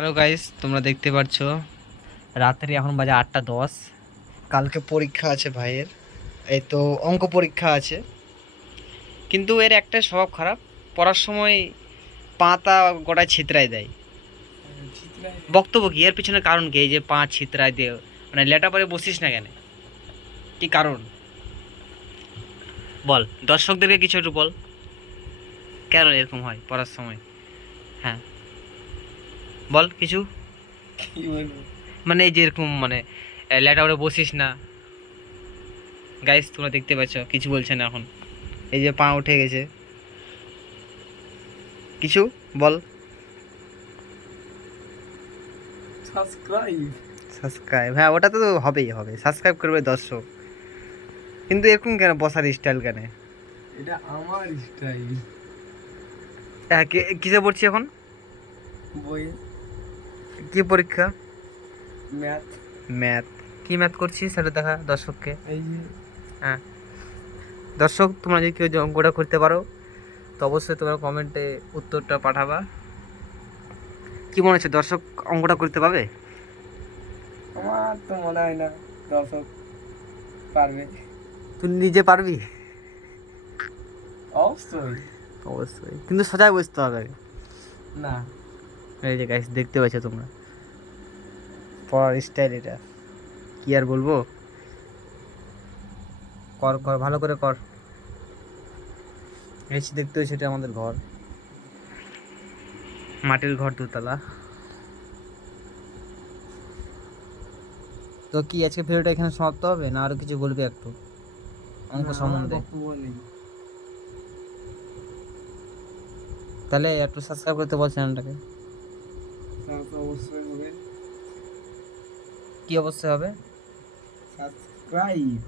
Hello guys, তোমরা দেখতে পাচ্ছ রাত্রি এখন বাজে 8:10। কালকে পরীক্ষা আছে ভাইয়ের, এই তো অঙ্ক পরীক্ষা আছে। কিন্তু এর একটা স্বভাব খারাপ, পড়ার সময় পাতা গোটায় ছিতরাই দেয়। বক্তব্য কি এর পিছনে কারণ কি? এই যে পা ছিতরাই দিয়ে মানে লেটা পরে বসিস না কেন? কি কারণ বল, দর্শকদেরকে কিছু একটু বল, কেন এরকম হয় পড়ার সময়? হ্যাঁ বল কিছু। কি বলবো? মানে এই যে এরকম মানে লেটা পরে বসিস না। গাইস তোমরা দেখতে পাচ্ছ কিছু বলছে না এখন, এই যে পা উঠে গেছে। কিছু বল। সাবস্ক্রাইব। সাবস্ক্রাইব, হ্যাঁ ওটা তো হবেই, হবে, সাবস্ক্রাইব করবে দর্শক। কিন্তু এরকম কেন বসার স্টাইল কেন? এটা আমার স্টাইল। হ্যাঁ কিসে পড়ছি এখন? বইয়ে কি পরীক্ষা? ম্যাথ। ম্যাথ। কি ম্যাথ করছিস সেটা দেখা দর্শককে। এই যে হ্যাঁ দর্শক, তোমরা যদি কেউ যে অঙ্কটা করতে পারো তো অবশ্যই তোমরা কমেন্টে উত্তরটা পাঠাবা। কি মনে হচ্ছে দর্শক অঙ্কটা করতে পারবে? আমার তো মনে হয় না দর্শক পারবে। তুই নিজে পারবি? অবশ্যই অবশ্যই, কিন্তু সোজা বুঝতে হবে। না। এই যে গাইস দেখতে পাচ্ছ তোমরা পড়ার স্টাইল এটা, কি আর বলবো। কর কর ভালো করে কর। এসে দেখতে হচ্ছে এটা আমাদের ঘর, মাটির ঘর, দোতলা। তো কি আজকে ভিডিওটা এখানে সমাপ্ত হবে, না আরো কিছু বলবি একটু অঙ্ক না, আমার সম্বন্ধে? বক্তব্য নেই। তাহলে একটু সাবস্ক্রাইব করতে বল চ্যানেলটাকে। তা তো অবশ্যই হবে। কি অবশ্যই হবে? সাবস্ক্রাইব।